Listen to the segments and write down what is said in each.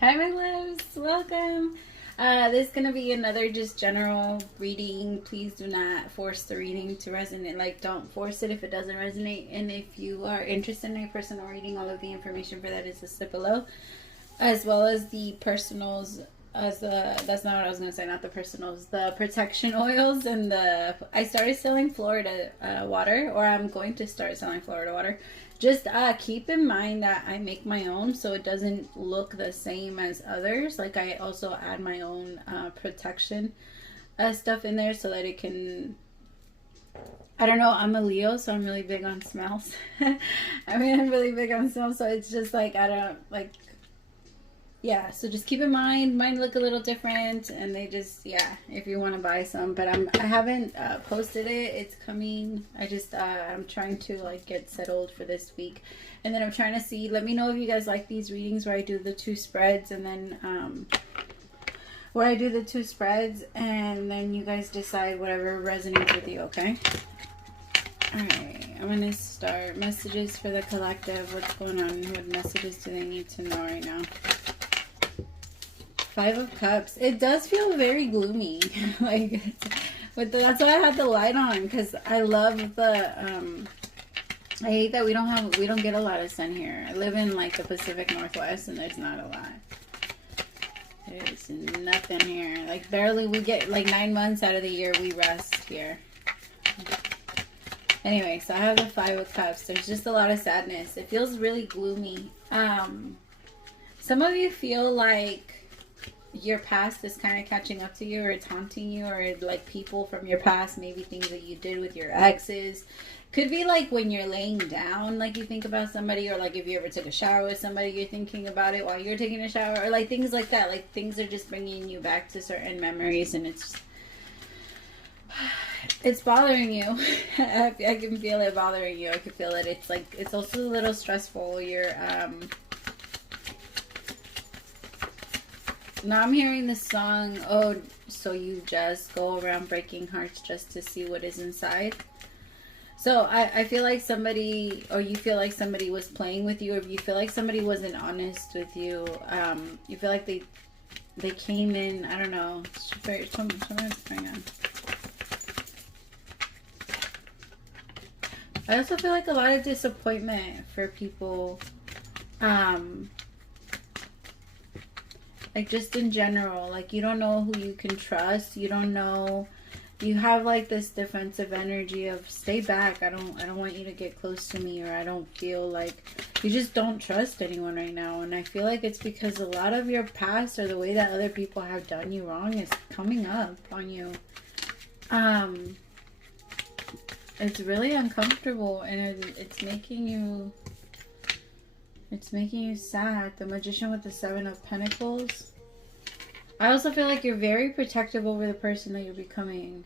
Hi my loves, welcome. This is going to be another just general reading. Please do not force the reading to resonate. Like, don't force it if it doesn't resonate. And if you are interested in a personal reading, all of the information for that is listed below. As well as the personals, that's not what I was going to say, not the personals, the protection oils and I started selling Florida water, or I'm going to start selling Florida water. Just keep in mind that I make my own, so it doesn't look the same as others. Like, I also add my own protection stuff in there so that it can, I don't know, I'm a Leo, so I'm really big on smells. I'm really big on smells, so it's just like, I don't, like, yeah, so just keep in mind, mine look a little different, and they just, yeah, if you want to buy some, but I haven't posted it. It's coming. I'm trying to like get settled for this week, and then I'm trying to see, let me know if you guys like these readings where I do the 2 spreads, and then and then you guys decide whatever resonates with you, okay? Alright, I'm going to start messages for the collective. What's going on? What messages do they need to know right now? 5 of Cups. It does feel very gloomy. Like, that's why I had the light on, because I love the, I hate that we don't get a lot of sun here. I live in like the Pacific Northwest, and there's not a lot. There's nothing here. Like, barely, we get like 9 months out of the year we rest here. Anyway, so I have the 5 of Cups. There's just a lot of sadness. It feels really gloomy. Some of you feel like your past is kind of catching up to you, or it's haunting you, or like people from your past, maybe things that you did with your exes. Could be like when you're laying down, like you think about somebody, or like if you ever took a shower with somebody, you're thinking about it while you're taking a shower, or like things like that. Like, things are just bringing you back to certain memories, and it's bothering you. I can feel it bothering you. I can feel it. It's like, it's also a little stressful. Now I'm hearing this song, oh, so you just go around breaking hearts just to see what is inside. So I feel like somebody, or you feel like somebody was playing with you, or you feel like somebody wasn't honest with you. You feel like they came in, I don't know, something's going on. I also feel like a lot of disappointment for people. Like, just in general, like, you don't know who you can trust. You don't know, you have like this defensive energy of stay back. I don't want you to get close to me, or I don't feel like, you just don't trust anyone right now. And I feel like it's because a lot of your past, or the way that other people have done you wrong, is coming up on you. It's really uncomfortable, and it's making you sad. The Magician with the 7 of Pentacles. I also feel like you're very protective over the person that you're becoming.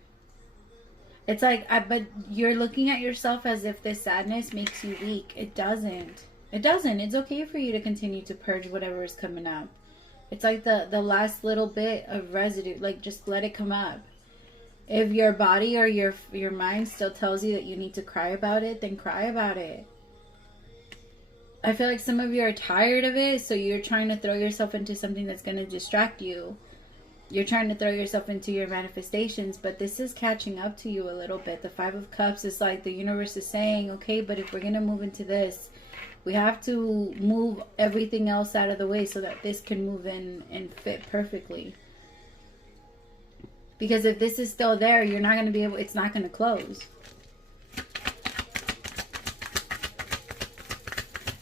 It's like, but you're looking at yourself as if this sadness makes you weak. It doesn't. It doesn't. It's okay for you to continue to purge whatever is coming up. It's like the last little bit of residue. Like, just let it come up. If your body or your mind still tells you that you need to cry about it, then cry about it. I feel like some of you are tired of it, so you're trying to throw yourself into something that's going to distract you. You're trying to throw yourself into your manifestations, but this is catching up to you a little bit. The 5 of Cups is like the universe is saying, okay, but if we're going to move into this, we have to move everything else out of the way so that this can move in and fit perfectly. Because if this is still there, you're not going to be able, it's not going to close.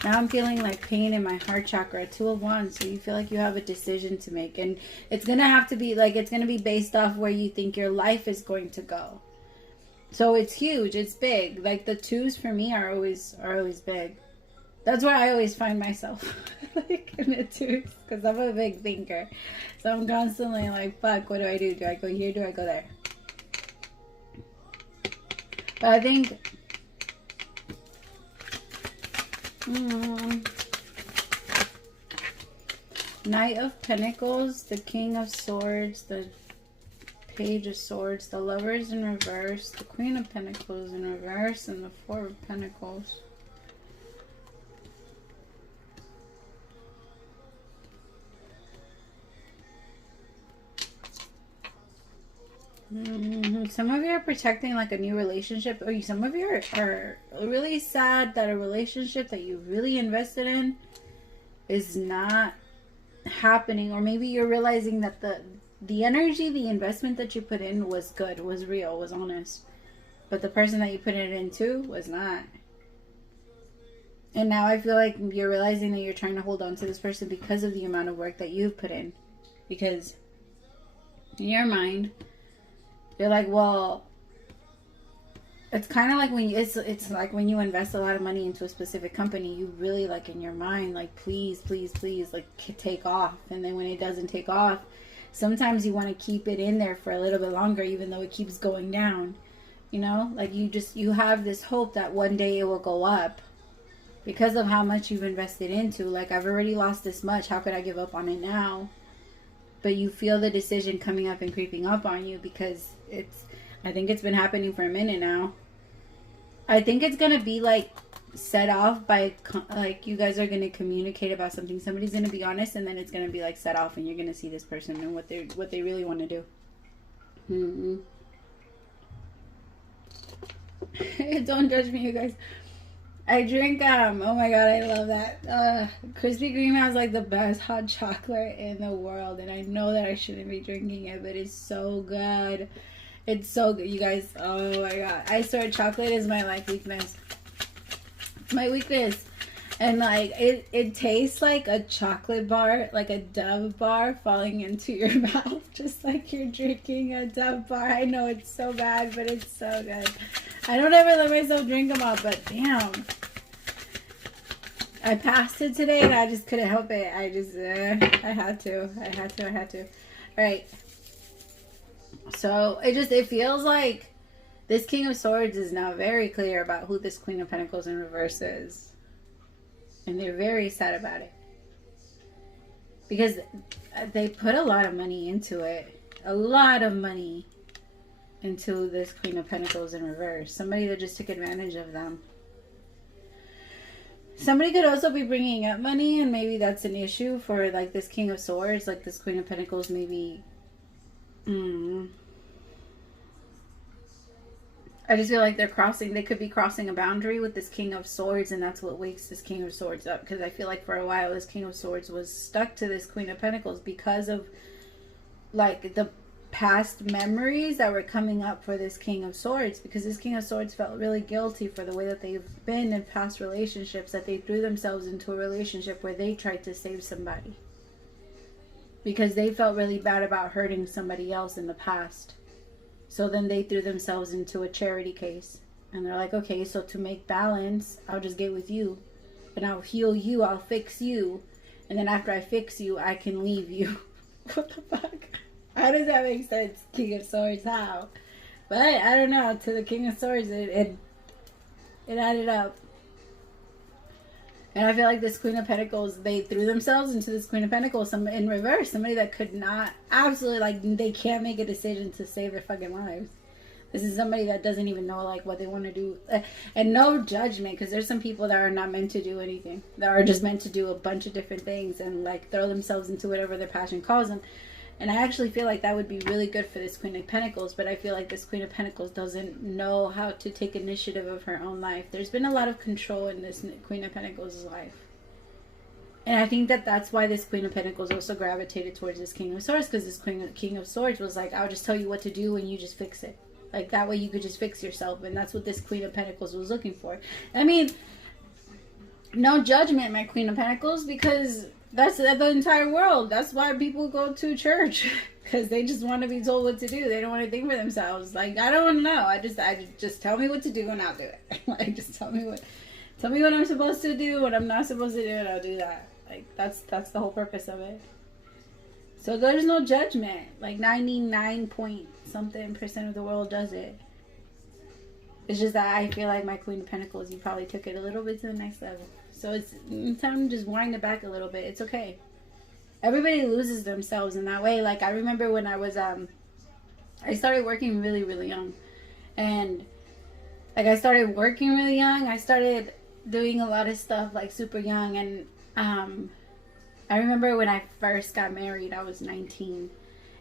Now I'm feeling like pain in my heart chakra, 2 of Wands. So you feel like you have a decision to make. And it's going to have to be like, it's going to be based off where you think your life is going to go. So it's huge. It's big. Like, the 2s for me are always big. That's where I always find myself. Like, in the 2s. Because I'm a big thinker. So I'm constantly like, fuck, what do I do? Do I go here? Do I go there? But I think... Knight of Pentacles, the King of Swords, the Page of Swords, the Lovers in reverse, the Queen of Pentacles in reverse, and the 4 of Pentacles. Some of you are protecting like a new relationship, or some of you are really sad that a relationship that you really invested in is not happening. Or maybe you're realizing that the energy, the investment that you put in was good, was real, was honest, but the person that you put it into was not. And now I feel like you're realizing that you're trying to hold on to this person because of the amount of work that you've put in. Because in your mind, you're like, well, it's kind of like when you, it's like when you invest a lot of money into a specific company, you really like in your mind, like, please, please, please, like, take off. And then when it doesn't take off, sometimes you want to keep it in there for a little bit longer, even though it keeps going down. You know, like you have this hope that one day it will go up because of how much you've invested into. Like, I've already lost this much. How could I give up on it now? But you feel the decision coming up and creeping up on you because I think it's been happening for a minute now. I think it's going to be like set off by, like, you guys are going to communicate about something. Somebody's going to be honest, and then it's going to be like set off, and you're going to see this person and what they really want to do. Don't judge me, you guys. I drink, oh my god, I love that. Krispy Kreme has like the best hot chocolate in the world, and I know that I shouldn't be drinking it, but it's so good. It's so good, you guys. Oh my god. I swear chocolate is my like weakness. My weakness. And like it tastes like a chocolate bar, like a Dove bar falling into your mouth, just like you're drinking a Dove bar. I know it's so bad, but it's so good. I don't ever let myself drink them all, but damn. I passed it today and I just couldn't help it. I just, I had to. All right. So it feels like this King of Swords is now very clear about who this Queen of Pentacles in reverse is. And they're very sad about it. Because they put a lot of money into it. A lot of money into this Queen of Pentacles in reverse. Somebody that just took advantage of them. Somebody could also be bringing up money, and maybe that's an issue for like this King of Swords. Like this Queen of Pentacles maybe... I just feel like they could be crossing a boundary with this King of Swords, and that's what wakes this King of Swords up. Because I feel like for a while this King of Swords was stuck to this Queen of Pentacles because of like the past memories that were coming up for this King of Swords. Because this King of Swords felt really guilty for the way that they've been in past relationships, that they threw themselves into a relationship where they tried to save somebody. Because they felt really bad about hurting somebody else in the past. So then they threw themselves into a charity case. And they're like, okay, so to make balance, I'll just get with you. And I'll heal you, I'll fix you. And then after I fix you, I can leave you. What the fuck? How does that make sense, King of Swords? How? But I don't know. To the King of Swords, it added up. And I feel like this Queen of Pentacles, they threw themselves into this Queen of Pentacles in reverse. Somebody that could not, absolutely, like, they can't make a decision to save their fucking lives. This is somebody that doesn't even know, like, what they want to do. And no judgment, because there's some people that are not meant to do anything. That are just meant to do a bunch of different things and, like, throw themselves into whatever their passion calls them. And I actually feel like that would be really good for this Queen of Pentacles, but I feel like this Queen of Pentacles doesn't know how to take initiative of her own life. There's been a lot of control in this Queen of Pentacles' life. And I think that that's why this Queen of Pentacles also gravitated towards this King of Swords, because this King of Swords was like, I'll just tell you what to do and you just fix it. Like, that way you could just fix yourself. And that's what this Queen of Pentacles was looking for. I mean, no judgment, my Queen of Pentacles, because... that's the entire world. That's why people go to church, because they just want to be told what to do. They don't want to think for themselves. Like, I don't want to know. I just tell me what to do and I'll do it. Like, just tell me what I'm supposed to do, what I'm not supposed to do, and I'll do that. Like, that's the whole purpose of it. So there's no judgment. Like 99-point-something% of the world does it. It's just that I feel like my Queen of Pentacles, you probably took it a little bit to the next level. So it's time to just wind it back a little bit. It's okay. Everybody loses themselves in that way. Like, I remember when I was, I started working really, really young. And, like, I started working really young. I started doing a lot of stuff, like, super young. And, I remember when I first got married, I was 19.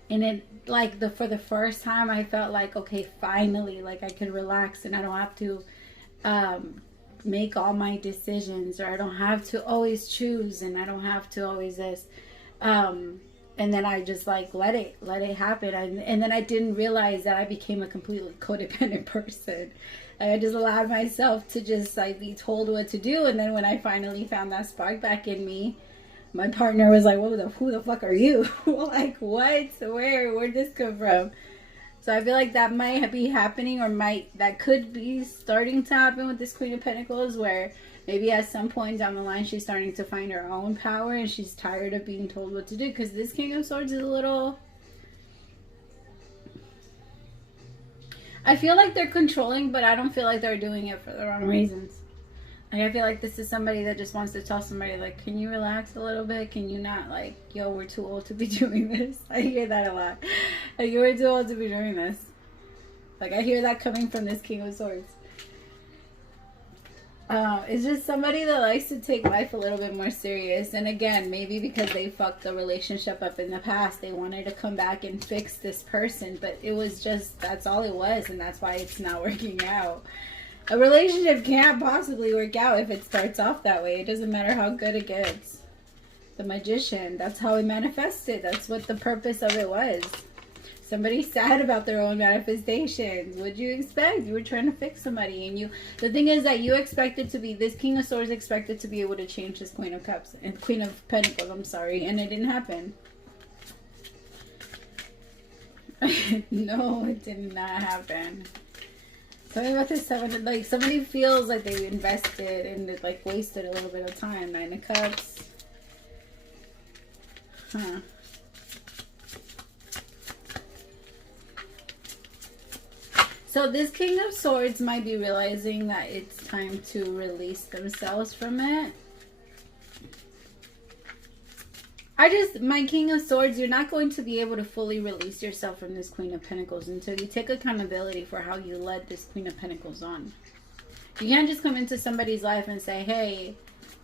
And it, like, for the first time, I felt like, okay, finally, like, I could relax and I don't have to make all my decisions, or I don't have to always choose, and I don't have to always this. And then I just, like, let it happen. And then I didn't realize that I became a completely codependent person. I just allowed myself to just, like, be told what to do. And then when I finally found that spark back in me, my partner was like, who the fuck are you? Like, what? Where'd this come from? So I feel like that might be happening, or that could be starting to happen with this Queen of Pentacles, where maybe at some point down the line she's starting to find her own power and she's tired of being told what to do. Because this King of Swords is a little... I feel like they're controlling, but I don't feel like they're doing it for the wrong reasons. Like, I feel like this is somebody that just wants to tell somebody, like, can you relax a little bit? Can you not, like, yo, we're too old to be doing this? I hear that a lot. Like, we're too old to be doing this. Like, I hear that coming from this King of Swords. It's just somebody that likes to take life a little bit more serious. And again, maybe because they fucked the relationship up in the past, they wanted to come back and fix this person. But it was just, that's all it was. And that's why it's not working out. A relationship can't possibly work out if it starts off that way. It doesn't matter how good it gets. The Magician, that's how it manifested. That's what the purpose of it was. Somebody's sad about their own manifestations. What'd you expect? You were trying to fix somebody. And the thing is that you expected to be, this King of Swords expected to be able to change this Queen of Cups, and Queen of Pentacles, I'm sorry. And it didn't happen. No, it did not happen. Tell me about this 7, like, somebody feels like they invested and it, like, wasted a little bit of time. 9 of Cups. Huh. So this King of Swords might be realizing that it's time to release themselves from it. My King of Swords, you're not going to be able to fully release yourself from this Queen of Pentacles until you take accountability for how you led this Queen of Pentacles on. You can't just come into somebody's life and say, hey,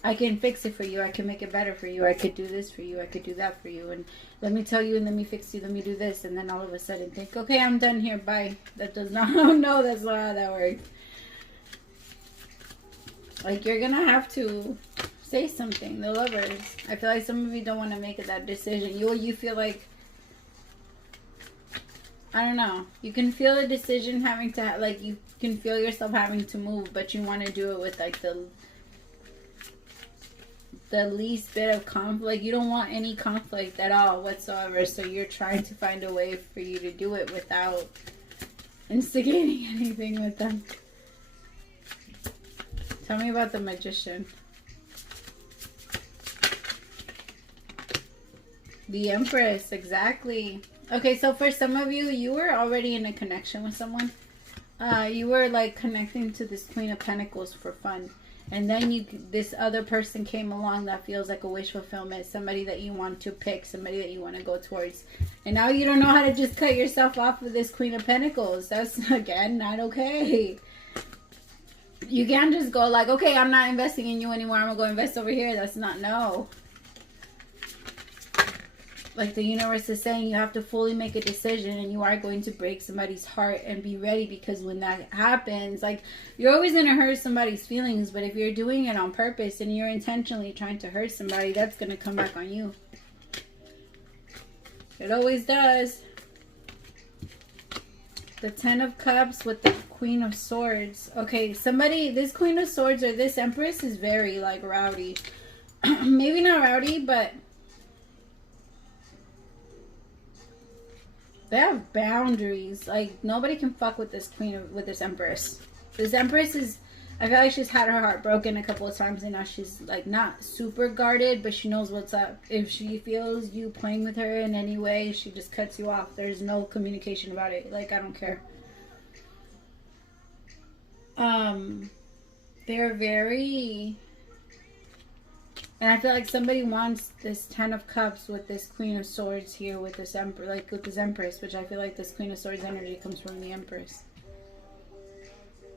I can fix it for you. I can make it better for you. I could do this for you. I could do that for you. And let me tell you, and let me fix you. Let me do this. And then all of a sudden think, okay, I'm done here. Bye. That does not, no, that's not how that works. Like, you're going to have to say something. The Lovers. I feel like some of you don't want to make that decision. You feel like, I don't know. You can feel the decision having to, like, you can feel yourself having to move, but you want to do it with, like, the least bit of conflict. You don't want any conflict at all whatsoever. So you're trying to find a way for you to do it without instigating anything with them. Tell me about the Magician. The Empress, exactly. Okay, so for some of you, you were already in a connection with someone. You were like connecting to this Queen of Pentacles for fun. And then this other person came along that feels like a wish fulfillment. Somebody that you want to pick. Somebody that you want to go towards. And now you don't know how to just cut yourself off of this Queen of Pentacles. That's, again, not okay. You can't just go like, okay, I'm not investing in you anymore. I'm going to go invest over here. That's not, no. Like the universe is saying, you have to fully make a decision, and you are going to break somebody's heart, and be ready, because when that happens, like, you're always going to hurt somebody's feelings, but if you're doing it on purpose and you're intentionally trying to hurt somebody, that's going to come back on you. It always does. The 10 of Cups with the Queen of Swords. Okay, this Queen of Swords or this Empress is very, like, rowdy. Maybe not rowdy, but they have boundaries. Like, nobody can fuck with this with this Empress. This Empress is, I feel like she's had her heart broken a couple of times, and now she's, like, not super guarded, but she knows what's up. If she feels you playing with her in any way, she just cuts you off. There's no communication about it. Like, I don't care. They're very, and I feel like somebody wants this 10 of Cups with this Queen of Swords here with this Empress, like with this Empress, which I feel like this Queen of Swords energy comes from the Empress.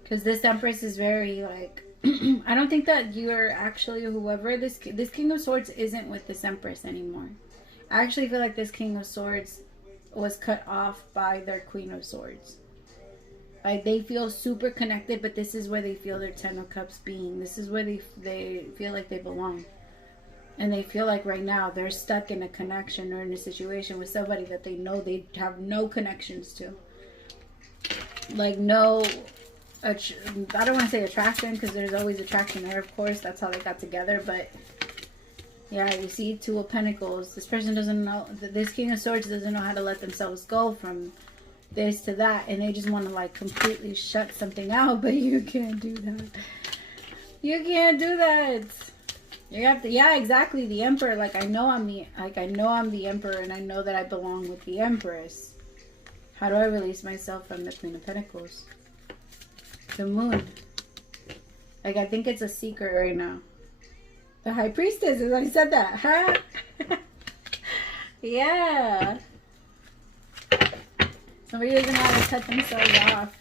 Because this Empress is very, like, I don't think that you're actually whoever this King of Swords isn't with this Empress anymore. I actually feel like this King of Swords was cut off by their Queen of Swords. Like, they feel super connected, but this is where they feel their Ten of Cups being. This is where they feel like they belong. And they feel like right now they're stuck in a connection or in a situation with somebody that they know they have no connections to. Like, no, I don't want to say attraction, because there's always attraction there, of course. That's how they got together. But yeah, you see, Two of Pentacles. This person doesn't know, this King of Swords doesn't know how to let themselves go from this to that. And they just want to, like, completely shut something out. But you can't do that. You can't do that. You have to, yeah, exactly. The Emperor. Like, I know I'm the Emperor, and I know that I belong with the Empress. How do I release myself from the Queen of Pentacles? The Moon. Like, I think it's a secret right now. The High Priestess, as I said that, huh? Yeah. Somebody doesn't know how to cut themselves off.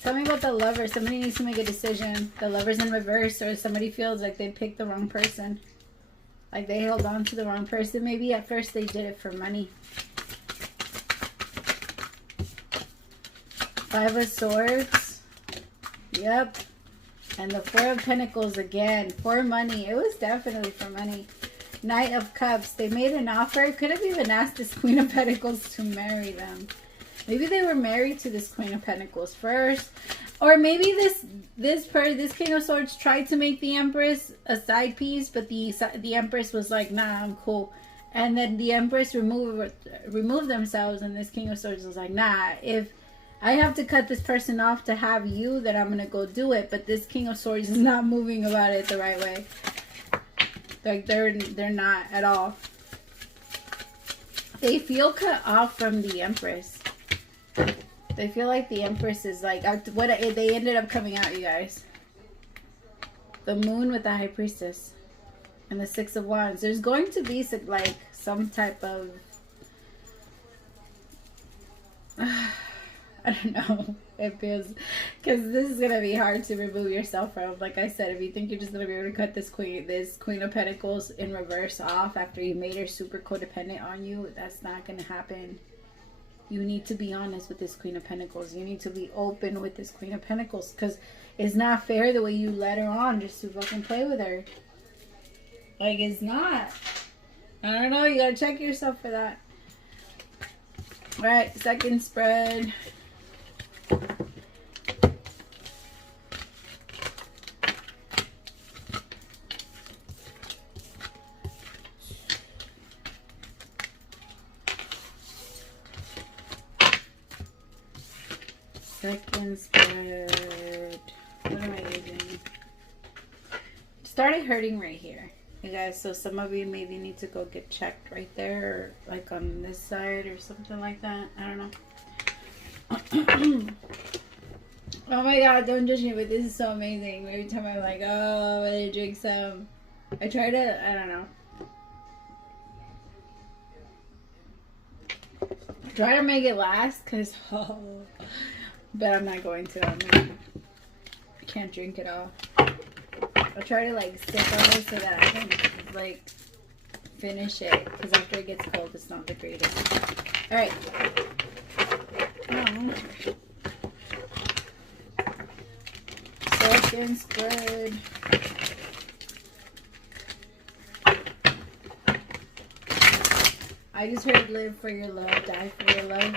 Tell me about the Lover. Somebody needs to make a decision. The Lover's in reverse, or somebody feels like they picked the wrong person. Like, they held on to the wrong person. Maybe at first they did it for money. Five of Swords. Yep. And the Four of Pentacles again. For money. It was definitely for money. Knight of Cups. They made an offer. Could have even asked this Queen of Pentacles to marry them. Maybe they were married to this Queen of Pentacles first. Or maybe this King of Swords tried to make the Empress a side piece, but the Empress was like, nah, I'm cool. And then the Empress removed themselves, and this King of Swords was like, nah, if I have to cut this person off to have you, then I'm going to go do it. But this King of Swords is not moving about it the right way. Like, they're not at all. They feel cut off from the Empress. They feel like the Empress is like, what they ended up coming out, you guys. The Moon with the High Priestess. And the Six of Wands. There's going to be like some type of... I don't know. It feels... Because this is going to be hard to remove yourself from. Like I said, if you think you're just going to be able to cut this Queen of Pentacles in reverse off after you made her super codependent on you, that's not going to happen. You need to be honest with this Queen of Pentacles. You need to be open with this Queen of Pentacles. Because it's not fair the way you let her on just to fucking play with her. Like, it's not. I don't know. You got to check yourself for that. Alright, second spread. Second spread. What am I using? Started hurting right here, you guys. So some of you maybe need to go get checked right there, or like on this side or something like that. I don't know. Oh my god, don't judge me, but this is so amazing. Every time I'm like, oh, I'm gonna drink some. I try to, I don't know. Try to make it last, because, oh, but I'm not going to. I can't drink it all. I'll try to, like, sip on it so that I can, like, finish it. Because after it gets cold, it's not the greatest. Alright. Second spread. I just heard live for your love, die for your love.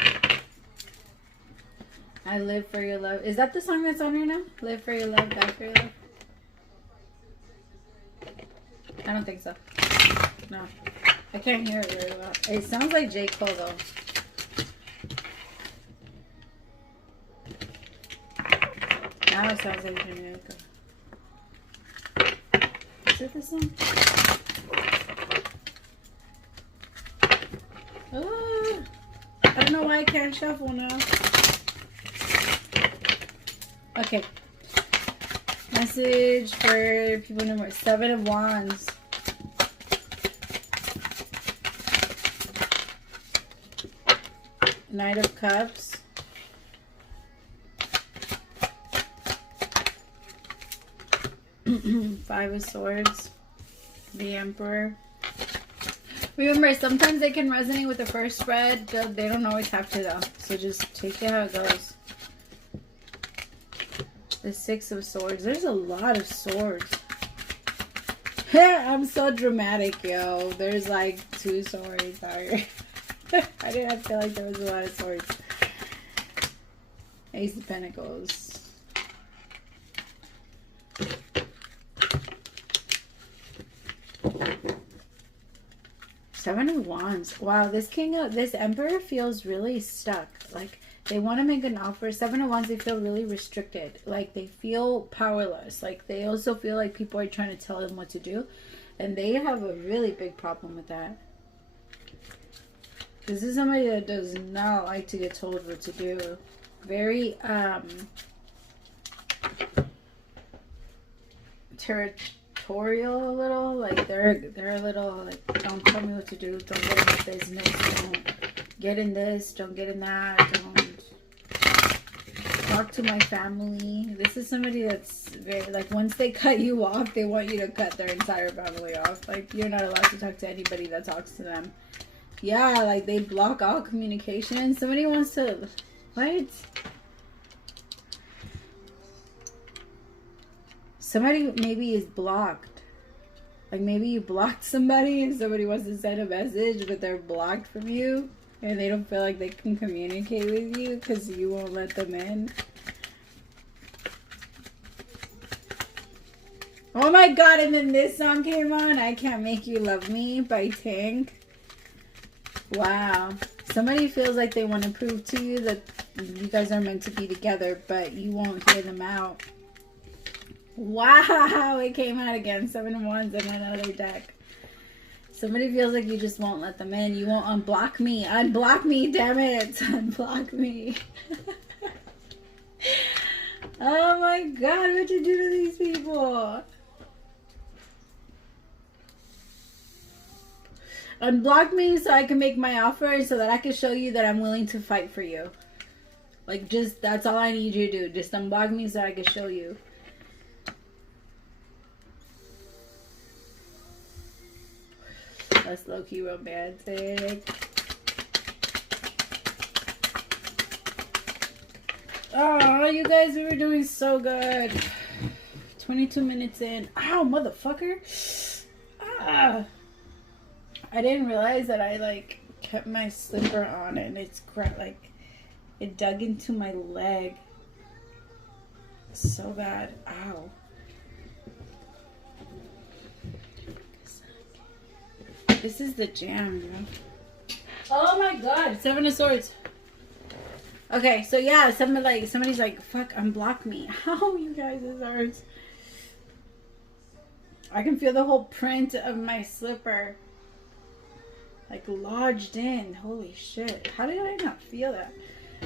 I live for your love. Is that the song that's on right now? Live for your love, die for your love? I don't think so. No. I can't hear it very well. It sounds like J. Cole though. Now it sounds like Jamaica. Is it this one? Oh, I don't know why I can't shuffle now. Okay. Message for people number 7 of Wands. Knight of Cups. Five of Swords. The Emperor. Remember, sometimes they can resonate with the first spread. They don't always have to, though. So just take it how it goes. The Six of Swords. There's a lot of swords. I'm so dramatic, yo. There's like 2 swords. Sorry. I didn't feel like there was a lot of swords. Ace of Pentacles. Seven of Wands. Wow, this this Emperor feels really stuck. Like, they want to make an offer. Seven of Wands, they feel really restricted. Like, they feel powerless. Like, they also feel like people are trying to tell them what to do. And they have a really big problem with that. This is somebody that does not like to get told what to do. Very, territorial a little. Like, they're a little, like, don't tell me what to do. Don't get in my business. Don't get in this. Don't get in that. Don't talk to my family. This is somebody that's very, like, once they cut you off, they want you to cut their entire family off. Like, you're not allowed to talk to anybody that talks to them. Yeah, like, they block all communication. Somebody wants to, what? Somebody maybe is blocked. Like, maybe you blocked somebody and somebody wants to send a message, but they're blocked from you. And they don't feel like they can communicate with you because you won't let them in. Oh my god, and then this song came on, I Can't Make You Love Me by Tank. Wow. Somebody feels like they want to prove to you that you guys are meant to be together, but you won't hear them out. Wow, it came out again. 7 of Wands in another deck. Somebody feels like you just won't let them in. You won't unblock me. Unblock me, damn it. Unblock me. Oh my god, what'd you do to these people? Unblock me so I can make my offer, so that I can show you that I'm willing to fight for you. Like, just, that's all I need you to do. Just unblock me so I can show you. That's low-key romantic. Oh, you guys, we were doing so good. 22 minutes in. Ow, motherfucker. Ah. I didn't realize that I, like, kept my slipper on and it's like, it dug into my leg. So bad. Ow. This is the jam, bro. Oh my god. 7 of Swords. Okay, so yeah, somebody's like, fuck, unblock me. How, you guys, this hurts. I can feel the whole print of my slipper, like, lodged in. Holy shit. How did I not feel that?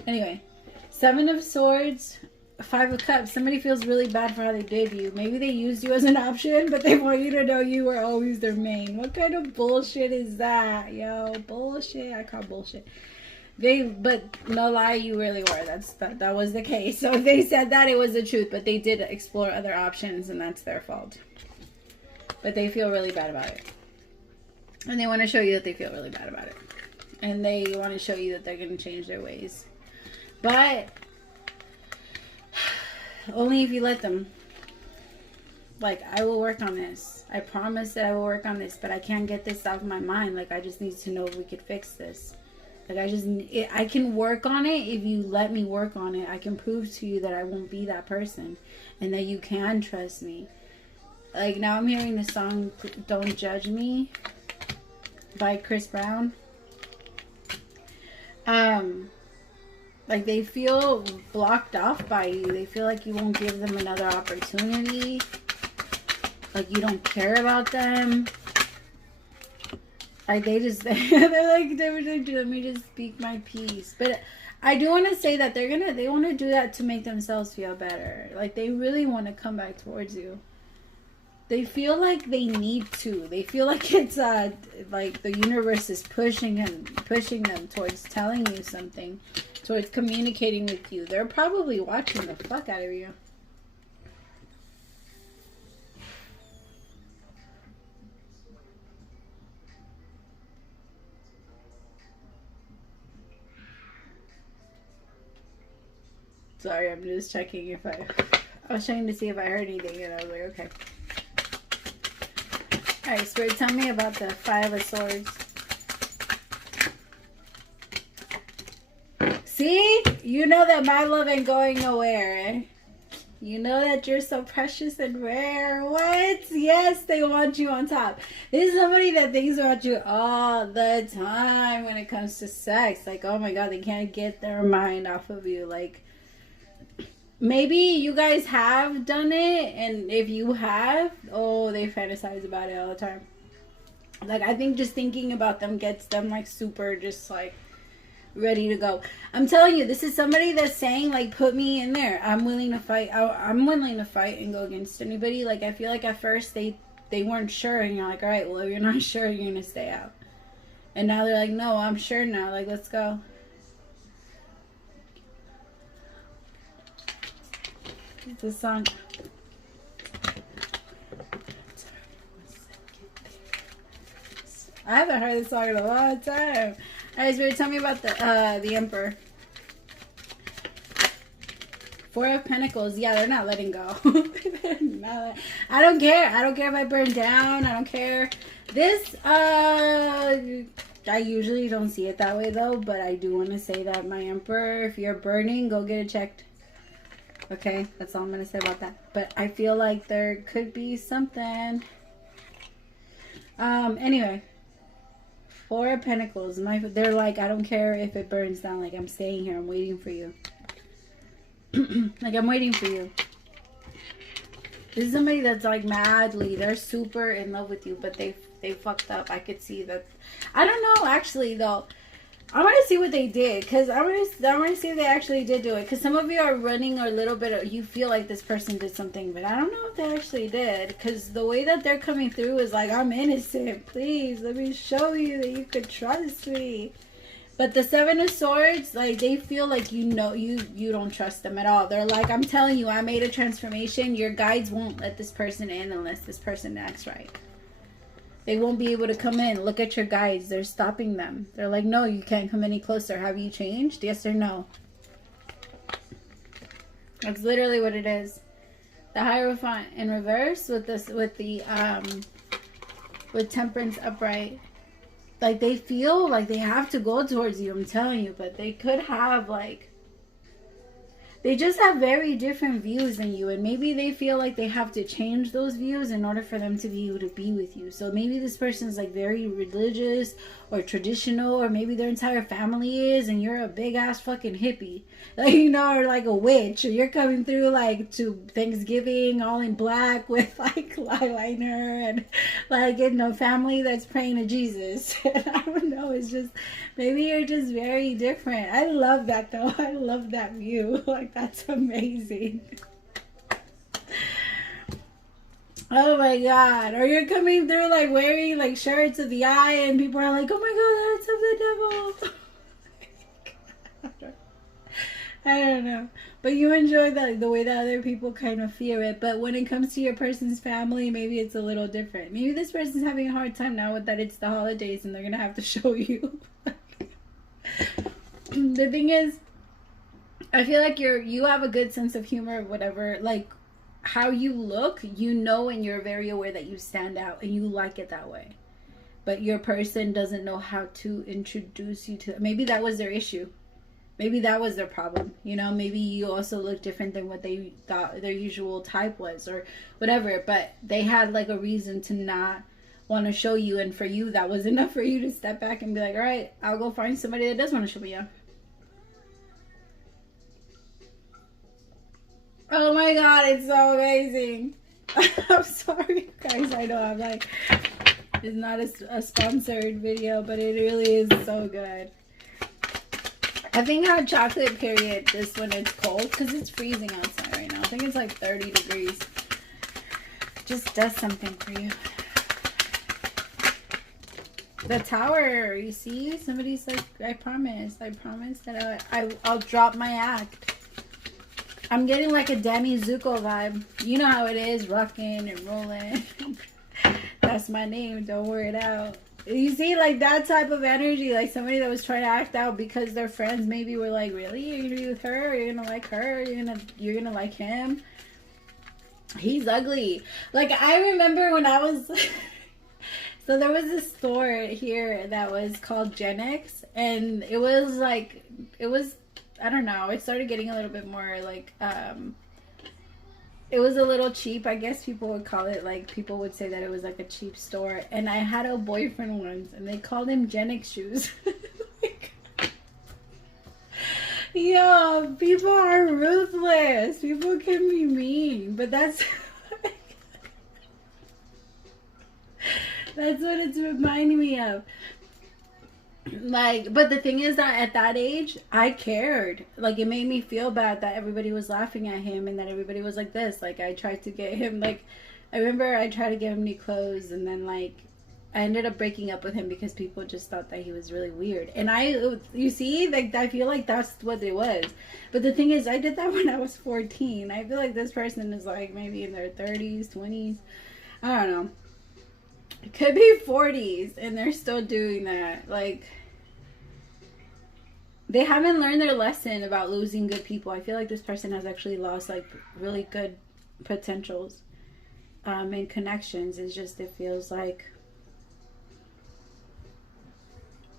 Anyway, 7 of Swords, 5 of Cups. Somebody feels really bad for how they did you. Maybe they used you as an option, but they want you to know you were always their main. What kind of bullshit is that, yo? Bullshit. I call bullshit. But no lie, you really were. That was the case. So if they said that, it was the truth. But they did explore other options, and that's their fault. But they feel really bad about it. And they want to show you that they feel really bad about it. And they want to show you that they're going to change their ways. But only if you let them. Like, I will work on this. I promise that I will work on this. But I can't get this off my mind. Like, I just need to know if we could fix this. Like, I can work on it if you let me work on it. I can prove to you that I won't be that person. And that you can trust me. Like, now I'm hearing the song Don't Judge Me by Chris Brown. Like, they feel blocked off by you. They feel like you won't give them another opportunity. Like, you don't care about them. Like, they're like, let me just speak my piece. But I do want to say that they want to do that to make themselves feel better. Like, they really want to come back towards you. They feel like they need to. They feel like it's like the universe is pushing them towards telling you something, towards communicating with you. They're probably watching the fuck out of you. Sorry, I'm just checking if I was trying to see if I heard anything, and I was like, okay. Alright, Spirit, tell me about the Five of Swords. See? You know that my love ain't going nowhere, eh? You know that you're so precious and rare. What? Yes, they want you on top. This is somebody that thinks about you all the time when it comes to sex. Like, oh my God, they can't get their mind off of you. Like, maybe you guys have done it, and if you have, oh, they fantasize about it all the time. Like, I think just thinking about them gets them, like, super just, like, ready to go. I'm telling you, this is somebody that's saying, like, put me in there. I'm willing to fight. I'm willing to fight and go against anybody. Like, I feel like at first they weren't sure, and you're like, all right, well, if you're not sure, you're going to stay out. And now they're like, no, I'm sure now. Like, let's go. This song. I haven't heard this song in a long time. Alright, Spirit, tell me about the Emperor. Four of Pentacles. Yeah, they're not letting go. I don't care. I don't care if I burn down. I don't care. This, I usually don't see it that way, though. But I do want to say that my Emperor, if you're burning, go get it checked. Okay, that's all I'm going to say about that. But I feel like there could be something. Anyway. Four of Pentacles. They're like, I don't care if it burns down. Like, I'm staying here. I'm waiting for you. Like, I'm waiting for you. This is somebody that's like madly. They're super in love with you, but they fucked up. I could see that. I don't know, actually, though. I want to see what they did, because I want to see if they actually did do it, because some of you are running a little bit, you feel like this person did something, but I don't know if they actually did, because the way that they're coming through is like, I'm innocent, please, let me show you that you could trust me. But the Seven of Swords, like, they feel like you don't trust them at all. They're like, I'm telling you, I made a transformation. Your guides won't let this person in unless this person acts right. They won't be able to come in. Look at your guides. They're stopping them. They're like, no, you can't come any closer. Have you changed? Yes or no? That's literally what it is. The Hierophant in reverse with Temperance upright. Like, they feel like they have to go towards you, I'm telling you. But they could have, like, they just have very different views than you, and maybe they feel like they have to change those views in order for them to be able to be with you. So maybe this person's like very religious or traditional, or maybe their entire family is, and you're a big ass fucking hippie, like, you know, or like a witch, or you're coming through like to Thanksgiving all in black with like eyeliner and like in a family that's praying to Jesus. And I don't know, it's just maybe you're just very different. I love that though. I love that view. Like, that's amazing. Oh my God. Or you're coming through like wearing like shirts of the eye, and people are like, oh my God, that's of the devil. I don't know. But you enjoy the way that other people kind of fear it. But when it comes to your person's family, maybe it's a little different. Maybe this person's having a hard time now with that it's the holidays and they're going to have to show you. The thing is, I feel like you have a good sense of humor or whatever. Like, how you look, you know, and you're very aware that you stand out and you like it that way. But your person doesn't know how to introduce you to. Maybe that was their issue. Maybe that was their problem. You know, maybe you also look different than what they thought their usual type was or whatever. But they had like a reason to not want to show you. And for you, that was enough for you to step back and be like, all right, I'll go find somebody that does want to show me up. Oh my God, it's so amazing. I'm sorry, guys. I know I'm like, it's not a sponsored video, but it really is so good. I think on chocolate period, just when it's cold, because it's freezing outside right now. I think it's like 30 degrees. Just does something for you. The Tower, you see? Somebody's like, I promise that I'll drop my act. I'm getting like a Danny Zuko vibe. You know how it is, rocking and rolling. That's my name, don't wear it out. You see, like that type of energy, like somebody that was trying to act out because their friends maybe were like, really, you're gonna be with her, you're gonna like her, you're gonna like him. He's ugly. Like, I remember when I was so there was this store here that was called Gen X, and it was like, it was, I don't know, it started getting a little bit more like it was a little cheap, I guess people would call it. Like, people would say that it was like a cheap store. And I had a boyfriend once, and they called him Gen X shoes. Like, yo, people are ruthless. People can be mean, but that's that's what it's reminding me of. Like, but the thing is that at that age, I cared. Like, it made me feel bad that everybody was laughing at him and that everybody was like this. Like, I tried to get him, like, I remember I tried to get him new clothes, and then, like, I ended up breaking up with him because people just thought that he was really weird. And you see, like, I feel like that's what it was. But the thing is, I did that when I was 14. I feel like this person is, like, maybe in their 30s, 20s. I don't know. It could be 40s, and they're still doing that. Like, they haven't learned their lesson about losing good people. I feel like this person has actually lost, like, really good potentials and connections. It's just, it feels like,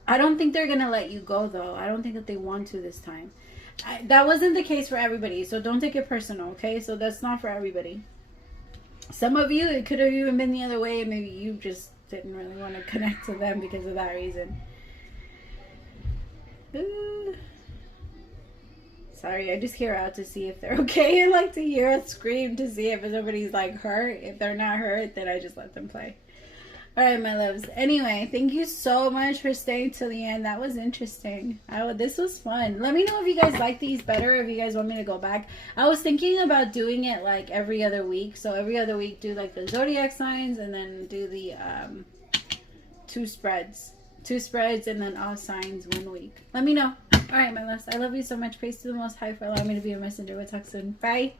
I don't think they're gonna let you go, though. I don't think that they want to this time. That wasn't the case for everybody, so don't take it personal, okay? So that's not for everybody. Some of you, it could have even been the other way, and maybe you just didn't really want to connect to them because of that reason. Sorry, I just hear out to see if they're okay. I like to hear a scream to see if somebody's like hurt. If they're not hurt, then I just let them play. Alright, my loves. Anyway, thank you so much for staying till the end. That was interesting. This was fun. Let me know if you guys like these better, if you guys want me to go back. I was thinking about doing it like every other week. So every other week do like the zodiac signs, and then do the 2 spreads. 2 spreads, and then all signs 1 week. Let me know. Alright, my loves. I love you so much. Praise to the Most High for allowing me to be a messenger. We'll talk soon. Bye.